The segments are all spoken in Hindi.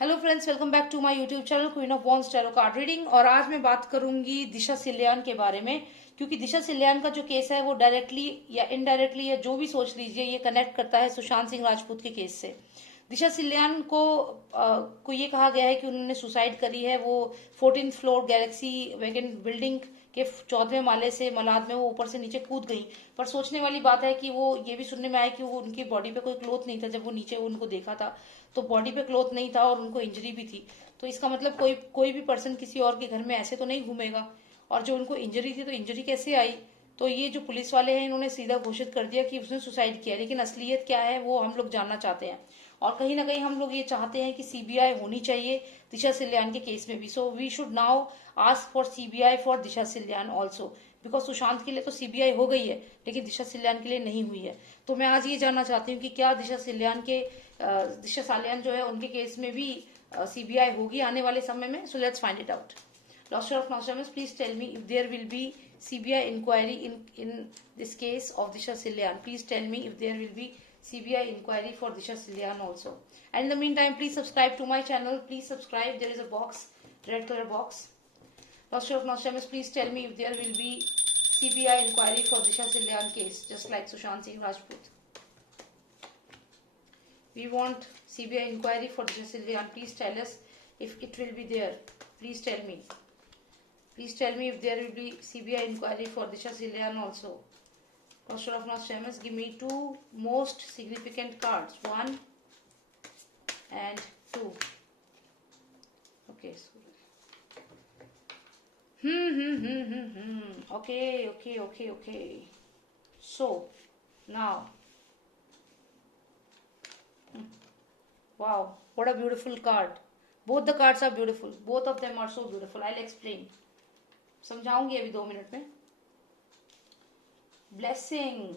Hello friends, welcome back to my YouTube channel queen of wands tarot card reading. और आज मैं बात करूंगी दिशा सिल्यान के बारे में, क्योंकि दिशा सिल्यान का जो केस है वो डायरेक्टली या इनडायरेक्टली या जो भी सोच लीजिए ये कनेक्ट करता है सुशांत सिंह राजपूत के केस से। दिशा सिल्यान को ये कहा गया है कि उन्होंने सुसाइड करी है। वो 14th floor Galaxy wagon building के 14वें माले से मलाद में वो ऊपर से नीचे कूद गई। पर सोचने वाली बात है कि वो ये भी सुनने में आया कि वो उनकी बॉडी पे कोई क्लोथ नहीं था जब वो नीचे उनको देखा था, तो बॉडी पे क्लोथ नहीं था और उनको इंजरी भी थी। तो इसका मतलब कोई कोई भी पर्सन किसी और के घर में ऐसे तो नहीं घूमेगा। और जो उनको इंजरी थी तो इंजरी कैसे आई? तो ये जो पुलिस वाले हैं इन्होंने सीधा घोषित कर दिया कि उसने सुसाइड किया, लेकिन असलियत क्या है वो हम लोग जानना चाहते हैं। और कहीं ना कहीं हम लोग ये चाहते हैं कि सीबीआई होनी चाहिए दिशा सिल्यान के केस में भी। So we should now ask for CBI for Disha Salian also, because Sushant के लिए तो सीबीआई हो गई है लेकिन दिशा सिल्यान के लिए नहीं हुई है। तो मैं आज ये जानना चाहती हूँ कि क्या दिशा सालियान जो है उनके केस में भी सीबीआई होगी आने वाले समय में। So let's find it out. लॉस्टर of Nostradamus, please tell me if there will be CBI inquiry in this case of Disha Salian. Please tell me if there will be CBI inquiry for Disha Silyan also. And in the meantime, please subscribe to my channel. Please subscribe. There is a box, red color box. Lordship of Nostradamus, please tell me if there will be CBI inquiry for Disha Silyan case, just like Sushant Singh Rajput. We want CBI inquiry for Disha Silyan. Please tell us if it will be there. Please tell me. Please tell me if there will be CBI inquiry for Disha Silyan also. Lordship of Nostradamus, give me two most significant cards. 1 and 2. Okay. Okay. So now, wow, what a beautiful card. Both the cards are beautiful. Both of them are so beautiful. I'll explain. समझाऊंगी अभी 2 मिनट में. Blessing.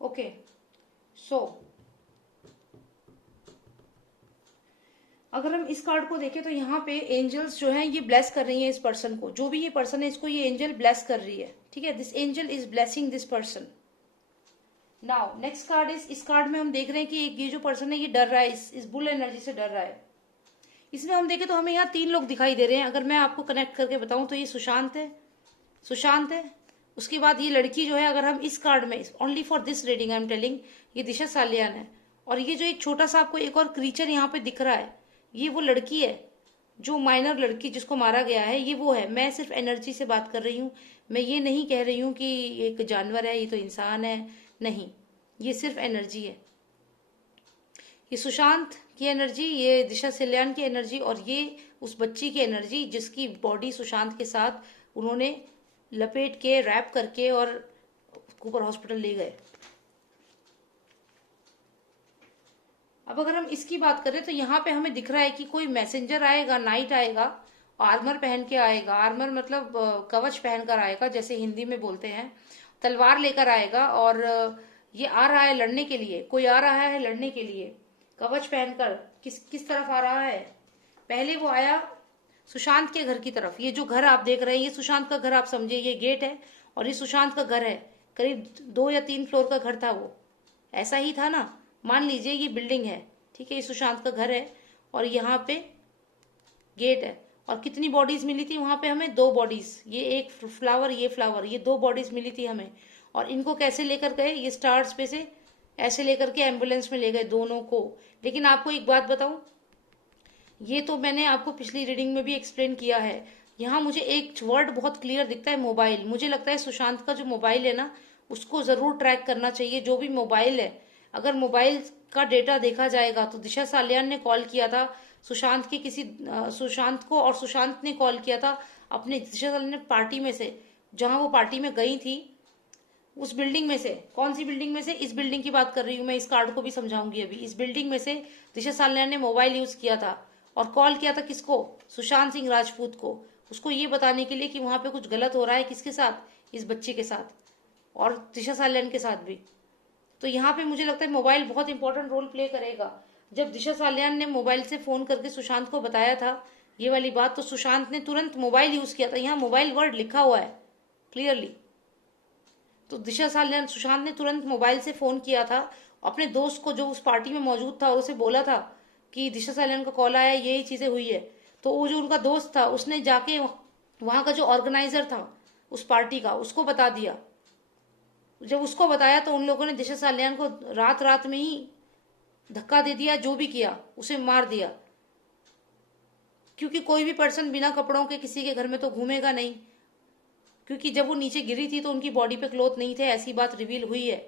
ओके, सो अगर हम इस कार्ड को देखें तो यहाँ पे एंजल्स जो हैं ये ब्लेस कर रही हैं इस पर्सन को। जो भी ये पर्सन है इसको ये एंजल ब्लेस कर रही है, ठीक है। This angel is blessing this person. Now next card इस कार्ड में हम देख रहे हैं कि ये जो पर्सन है ये डर रहा है, इस बुल एनर्जी से डर रहा है। इसमें हम देखें तो हमें यहाँ 3 लोग दिखाई दे रहे हैं। अगर मैं आपको कनेक्ट करके बताऊं तो ये सुशांत है। उसके बाद ये लड़की जो है, अगर हम इस कार्ड में only for this reading I am telling, ये दिशा सालियान है। और ये जो एक छोटा सा आपको एक और क्रीचर यहाँ पे दिख रहा है, ये वो लड़की है जो माइनर लड़की जिसको मारा गया है, ये वो है। मैं सिर्फ एनर्जी से बात कर रही हूँ। मैं ये नहीं कह रही हूँ कि एक जानवर है, ये तो इंसान है, नहीं, ये सिर्फ एनर्जी है। ये सुशांत की एनर्जी, ये दिशा सिल्यान की एनर्जी, और ये उस बच्ची की एनर्जी जिसकी बॉडी सुशांत के साथ उन्होंने लपेट के रैप करके और ऊपर हॉस्पिटल ले गए। अब अगर हम इसकी बात करें तो यहाँ पे हमें दिख रहा है कि कोई मैसेंजर आएगा, नाइट आएगा, आर्मर पहन के आएगा। आर्मर मतलब कवच पहनकर आएगा, जैसे हिंदी में बोलते हैं। तलवार लेकर आएगा और ये आ रहा है लड़ने के लिए। कोई आ रहा है लड़ने के लिए कवच पहनकर। किस तरफ आ रहा है? पहले वो आया सुशांत के घर की तरफ। ये जो घर आप देख रहे हैं ये सुशांत का घर आप समझे, ये गेट है और ये सुशांत का घर है। करीब 2 या 3 फ्लोर का घर था वो, ऐसा ही था ना। मान लीजिए ये बिल्डिंग है, ठीक है, ये सुशांत का घर है और यहाँ पे गेट है। और कितनी बॉडीज मिली थी वहां पे हमें? 2 बॉडीज, ये एक फ्लावर, ये फ्लावर, ये 2 बॉडीज मिली थी हमें। और इनको कैसे लेकर गए? ये स्टार्स पे से ऐसे लेकर के एम्बुलेंस में ले गए दोनों को। लेकिन आपको एक बात बताऊं, ये तो मैंने आपको पिछली रीडिंग में भी एक्सप्लेन किया है। यहाँ मुझे एक वर्ड बहुत क्लियर दिखता है, मोबाइल। मुझे लगता है सुशांत का जो मोबाइल है ना, उसको जरूर ट्रैक करना चाहिए। जो भी मोबाइल है, अगर मोबाइल का डेटा देखा जाएगा तो दिशा सालियान ने कॉल किया था सुशांत के सुशांत को, और सुशांत ने कॉल किया था अपने दिशा सालियान ने पार्टी में से, जहां वो पार्टी में गई थी, उस बिल्डिंग में से। कौन सी बिल्डिंग में से? इस बिल्डिंग की बात कर रही हूँ मैं, इस कार्ड को भी समझाऊंगी अभी। इस बिल्डिंग में से दिशा सालिया ने मोबाइल यूज किया था और कॉल किया था किसको? सुशांत सिंह राजपूत को। उसको ये बताने के लिए कि वहां पे कुछ गलत हो रहा है। किसके साथ? इस बच्चे के साथ और दिशा सालियान के साथ भी। तो यहाँ पे मुझे लगता है मोबाइल बहुत इंपॉर्टेंट रोल प्ले करेगा। जब दिशा सालियान ने मोबाइल से फोन करके सुशांत को बताया था ये वाली बात, तो सुशांत ने तुरंत मोबाइल यूज किया था। यहाँ मोबाइल वर्ड लिखा हुआ है क्लियरली। तो दिशा सालियान, सुशांत ने तुरंत मोबाइल से फोन किया था अपने दोस्त को जो उस पार्टी में मौजूद था, और उसे बोला था कि दिशा सालियान का कॉल आया, यही चीजें हुई है। तो वो जो उनका दोस्त था, उसने जाके वहां का जो ऑर्गेनाइजर था उस पार्टी का, उसको बता दिया। जब उसको बताया तो उन लोगों ने दिशा सालियान को रात रात में ही धक्का दे दिया, जो भी किया उसे मार दिया। क्योंकि कोई भी पर्सन बिना कपड़ों के किसी के घर में तो घूमेगा नहीं, क्योंकि जब वो नीचे गिरी थी तो उनकी बॉडी पे क्लोथ नहीं थे, ऐसी बात रिवील हुई है।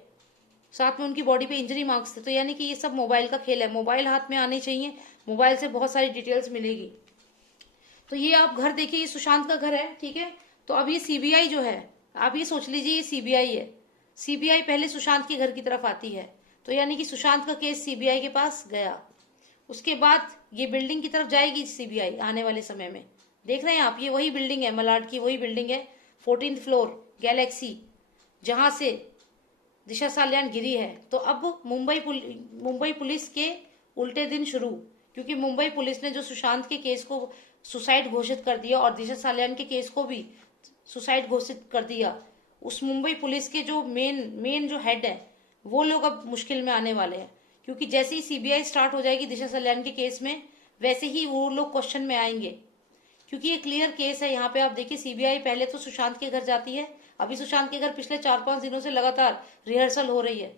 साथ में उनकी बॉडी पे इंजरी मार्क्स थे। तो यानी कि ये सब मोबाइल का खेल है। मोबाइल हाथ में आने चाहिए, मोबाइल से बहुत सारी डिटेल्स मिलेगी। तो ये आप घर देखिए, ये सुशांत का घर है, ठीक है। तो अब ये सीबीआई जो है, आप ये सोच लीजिए ये सीबीआई है। सीबीआई पहले सुशांत के घर की तरफ आती है, तो यानी कि सुशांत का केस सीबीआई के पास गया। उसके बाद ये बिल्डिंग की तरफ जाएगी सीबीआई आने वाले समय में। देख रहे हैं आप, ये वही बिल्डिंग है, मलाड की वही बिल्डिंग है, 14th फ्लोर गैलेक्सी, जहां से दिशा सालियान गिरी है। तो अब मुंबई पुलिस के उल्टे दिन शुरू, क्योंकि मुंबई पुलिस ने जो सुशांत के केस को सुसाइड घोषित कर दिया और दिशा सालियान के केस को भी सुसाइड घोषित कर दिया, उस मुंबई पुलिस के जो मेन जो हेड है, वो लोग अब मुश्किल में आने वाले हैं। क्योंकि जैसे ही सीबीआई स्टार्ट हो जाएगी दिशा सालियान के केस में, वैसे ही वो लोग क्वेश्चन में आएंगे। क्योंकि ये क्लियर केस है। यहाँ पे आप देखिए, सीबीआई पहले तो सुशांत के घर जाती है। अभी सुशांत के घर पिछले 4-5 दिनों से लगातार रिहर्सल हो रही है।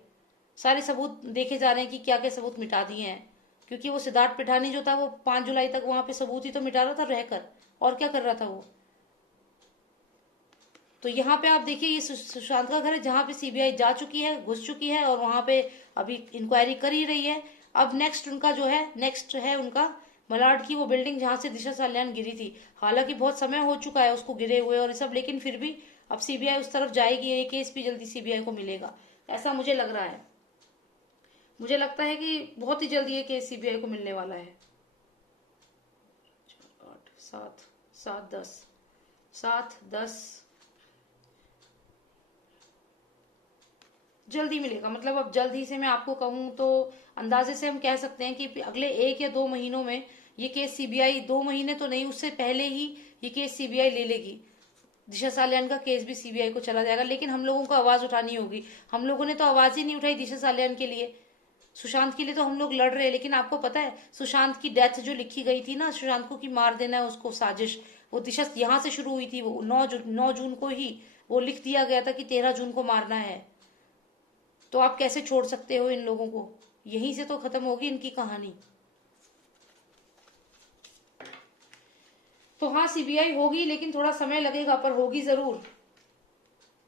सारे सबूत देखे जा रहे हैं कि क्या क्या सबूत मिटा दिए हैं। क्योंकि वो सिद्धार्थ पिठानी जो था, वो 5 जुलाई तक वहां पे सबूत ही तो मिटा रहा था रहकर, और क्या कर रहा था वो। तो यहाँ पे आप देखिए, ये सुशांत का घर है जहाँ पे सीबीआई जा चुकी है, घुस चुकी है, और वहां पे अभी इंक्वायरी कर ही रही है। अब नेक्स्ट है उनका मलाड की वो बिल्डिंग जहां से दिशा सालियान गिरी थी। हालांकि बहुत समय हो चुका है उसको गिरे हुए और सब, लेकिन फिर भी अब सीबीआई उस तरफ जाएगी। ये केस भी जल्दी सीबीआई को मिलेगा, ऐसा मुझे लग रहा है। मुझे लगता है कि बहुत ही जल्दी ये केस सीबीआई को मिलने वाला है। 8, 7, 7, 10, 7, 10 जल्दी मिलेगा। मतलब अब जल्दी से मैं आपको कहूं तो अंदाजे से हम कह सकते हैं कि अगले 1 या 2 महीनों में ये केस सीबीआई, 2 महीने तो नहीं, उससे पहले ही ये केस सीबीआई ले लेगी। दिशा सालियान का केस भी सीबीआई को चला जाएगा। लेकिन हम लोगों को आवाज उठानी होगी। हम लोगों ने तो आवाज ही नहीं उठाई दिशा सालियान के लिए। सुशांत के लिए तो हम लोग लड़ रहे हैं। लेकिन आपको पता है, सुशांत की डेथ जो लिखी गई थी ना, सुशांत को कि मार देना है उसको, साजिश, वो दिशा यहां से शुरू हुई थी। वो 9 जून को ही वो लिख दिया गया था कि 13 जून को मारना है। तो आप कैसे छोड़ सकते हो इन लोगों को? यहीं से तो खत्म होगी इनकी कहानी। तो हाँ, सीबीआई होगी, लेकिन थोड़ा समय लगेगा, पर होगी जरूर।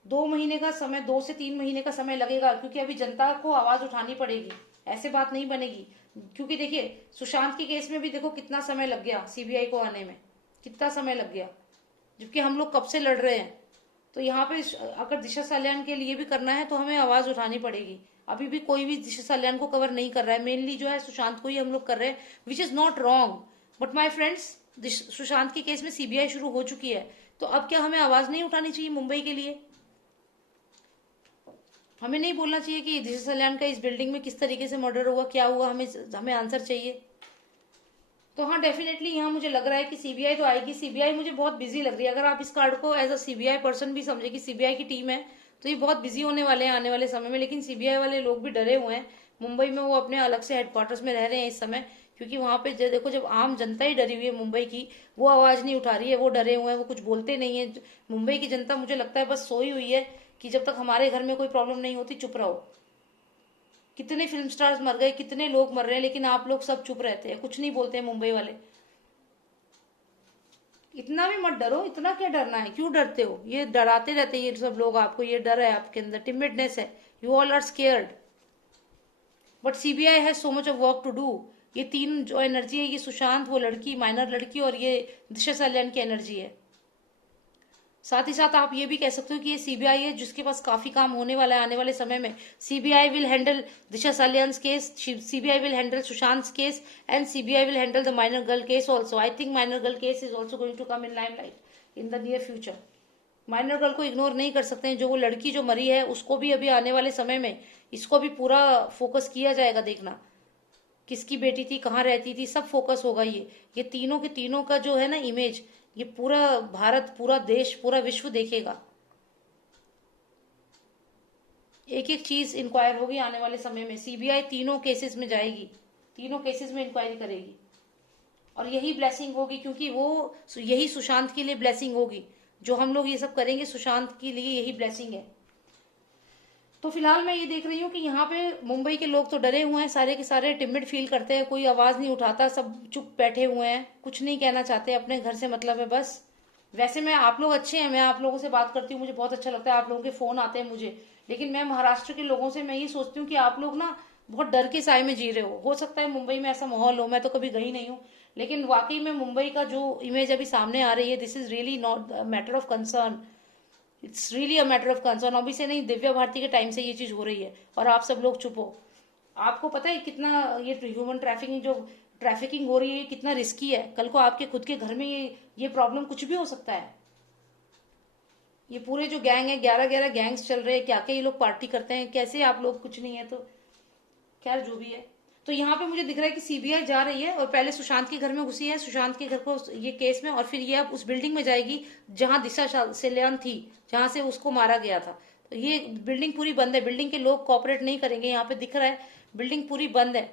2 महीने का समय, 2 से 3 महीने का समय लगेगा, क्योंकि अभी जनता को आवाज उठानी पड़ेगी। ऐसे बात नहीं बनेगी। क्योंकि देखिए, सुशांत के केस में भी देखो कितना समय लग गया सीबीआई को आने में, कितना समय लग गया, जबकि हम लोग कब से लड़ रहे हैं। तो यहाँ पे अगर दिशा सालियान के लिए भी करना है तो हमें आवाज उठानी पड़ेगी। अभी भी कोई भी दिशा सालियान को कवर नहीं कर रहा है। मेनली जो है सुशांत को ही हम लोग कर रहे हैं, which is not wrong. But my friends, Sushant के केस में सीबीआई शुरू हो चुकी है। तो अब क्या हमें आवाज नहीं उठानी चाहिए मुंबई के लिए? हमें नहीं बोलना चाहिए कि दिशा सालियान का इस बिल्डिंग में किस तरीके से मर्डर हुआ, क्या हुआ? हमें आंसर चाहिए। तो हाँ, डेफिनेटली यहाँ मुझे लग रहा है कि सीबीआई तो आएगी। सीबीआई मुझे बहुत बिजी लग रही है। अगर आप इस कार्ड को एज अ सीबीआई पर्सन भी समझे कि सीबीआई की टीम है, तो ये बहुत बिजी होने वाले हैं आने वाले समय में। लेकिन सीबीआई वाले लोग भी डरे हुए हैं मुंबई में। वो अपने अलग से हेडक्वार्टर्स में रह रहे हैं इस समय, क्योंकि वहां पे देखो, जब आम जनता ही डरी हुई है मुंबई की, वो आवाज नहीं उठा रही है, वो डरे हुए हैं, वो कुछ बोलते नहीं है। मुंबई की जनता मुझे लगता है बस सोई हुई है कि जब तक हमारे घर में कोई प्रॉब्लम नहीं होती चुप रहो। कितने फिल्म स्टार्स मर गए, कितने लोग मर रहे हैं, लेकिन आप लोग सब चुप रहते हैं, कुछ नहीं बोलते हैं मुंबई वाले। इतना भी मत डरो, इतना क्या डरना है, क्यों डरते हो? ये डराते रहते ये सब लोग आपको, ये डर है आपके अंदर, टिमिडनेस है, you all are scared, but CBI has so much of work to do. ये तीन जो एनर्जी है, ये सुशांत, वो लड़की, माइनर लड़की, और ये दिशा सल्यान की एनर्जी है। साथ ही साथ आप ये भी कह सकते हो कि ये सीबीआई है जिसके पास काफी काम होने वाला है आने वाले समय में। CBI will handle Disha Salian's case, CBI will handle Sushant case, and CBI will handle the minor girl case also. I think minor girl case is also going to come in limelight in the near future. Minor girl को इग्नोर नहीं कर सकते हैं, जो वो लड़की जो मरी है उसको भी अभी आने वाले समय में इसको भी पूरा फोकस किया जाएगा। देखना किसकी बेटी थी, कहाँ रहती थी, सब फोकस होगा। ये तीनों के तीनों का जो है ना इमेज, ये पूरा भारत, पूरा देश, पूरा विश्व देखेगा। एक एक चीज इंक्वायर होगी आने वाले समय में। सीबीआई तीनों केसेस में जाएगी, तीनों केसेस में इंक्वायरी करेगी, और यही ब्लेसिंग होगी, क्योंकि वो यही सुशांत के लिए ब्लेसिंग होगी। जो हम लोग ये सब करेंगे सुशांत के लिए यही ब्लेसिंग है। तो फिलहाल मैं ये देख रही हूँ कि यहाँ पे मुंबई के लोग तो डरे हुए हैं, सारे के सारे टिमिड फील करते हैं, कोई आवाज नहीं उठाता, सब चुप बैठे हुए हैं, कुछ नहीं कहना चाहते, अपने घर से मतलब है बस। वैसे मैं, आप लोग अच्छे हैं, मैं आप लोगों से बात करती हूँ, मुझे बहुत अच्छा लगता है, आप लोगों के फोन आते हैं मुझे, लेकिन मैं महाराष्ट्र के लोगों से मैं ये सोचती हूँ कि आप लोग ना बहुत डर के साए में जी रहे हो सकता है मुंबई में ऐसा माहौल हो, मैं तो कभी गई नहीं हूँ, लेकिन वाकई में मुंबई का जो इमेज अभी सामने आ रही है, this is really not matter of concern, it's really a matter of concern. अभी से नहीं, दिव्या भारती के टाइम से ये चीज हो रही है, और आप सब लोग चुप हो। आपको पता है कितना ये ह्यूमन ट्रैफिकिंग, जो ट्रैफिकिंग हो रही है, कितना रिस्की है। कल को आपके खुद के घर में ये प्रॉब्लम कुछ भी हो सकता है। ये पूरे जो गैंग है, 11-11 गैंग्स चल रहे हैं, क्या क्या ये लोग पार्टी करते हैं, कैसे आप लोग कुछ नहीं है। तो खैर जो भी है, तो यहाँ पे मुझे दिख रहा है कि सीबीआई जा रही है और पहले सुशांत के घर में घुसी है, सुशांत के घर को ये केस में, और फिर ये अब उस बिल्डिंग में जाएगी जहां दिशा सल्यान थी, जहां से उसको मारा गया था। तो ये बिल्डिंग पूरी बंद है, बिल्डिंग के लोग कॉपरेट नहीं करेंगे, यहाँ पे दिख रहा है बिल्डिंग पूरी बंद है।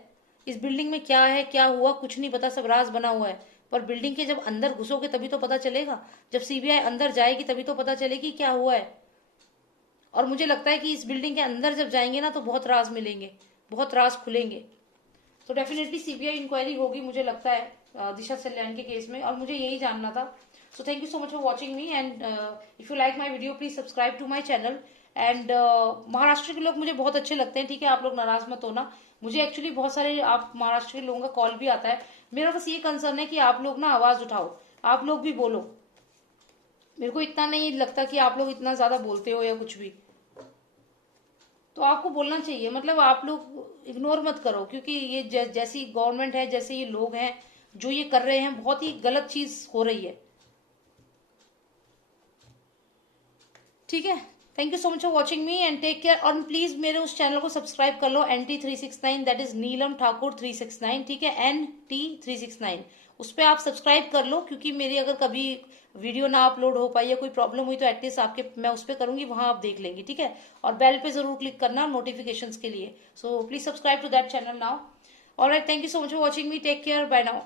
इस बिल्डिंग में क्या है, क्या हुआ, कुछ नहीं पता, सब राज बना हुआ है। पर बिल्डिंग के जब अंदर घुसोगे तभी तो पता चलेगा, जब सीबीआई अंदर जाएगी तभी तो पता चलेगी क्या हुआ है। और मुझे लगता है कि इस बिल्डिंग के अंदर जब जाएंगे ना तो बहुत राज मिलेंगे, बहुत राज खुलेंगे। तो डेफिनेटली सीबीआई इंक्वायरी होगी मुझे लगता है दिशा सल्यान के केस में, और मुझे यही जानना था। So thank you so much for watching me, and if you like my video please subscribe to my channel. And Maharashtra के लोग मुझे बहुत अच्छे लगते हैं, ठीक है, आप लोग नाराज मत होना। मुझे एक्चुअली बहुत सारे आप महाराष्ट्र के लोगों का कॉल भी आता है। मेरा बस ये कंसर्न है कि आप लोग ना आवाज उठाओ, आप लोग भी बोलो। मेरे को इतना नहीं लगता कि आप लोग इतना ज्यादा बोलते हो या कुछ भी, तो आपको बोलना चाहिए। मतलब आप लोग इग्नोर मत करो, क्योंकि ये जैसी गवर्नमेंट है, जैसे ये लोग हैं जो ये कर रहे हैं, बहुत ही गलत चीज हो रही है। ठीक है, thank you so much for watching me and take care. और प्लीज मेरे उस चैनल को सब्सक्राइब कर लो, NT369, that is Neelam Thakur 369, ठीक है, NT369, उस पर आप सब्सक्राइब कर लो, क्योंकि मेरी अगर कभी वीडियो ना अपलोड हो पाई या कोई प्रॉब्लम हुई तो एटलीस्ट आपके, मैं उस पर करूंगी, वहां आप देख लेंगे, ठीक है। और बेल पे जरूर क्लिक करना नोटिफिकेशंस के लिए। So please subscribe to that channel now. Alright, thank you so much for watching me, take care, bye now.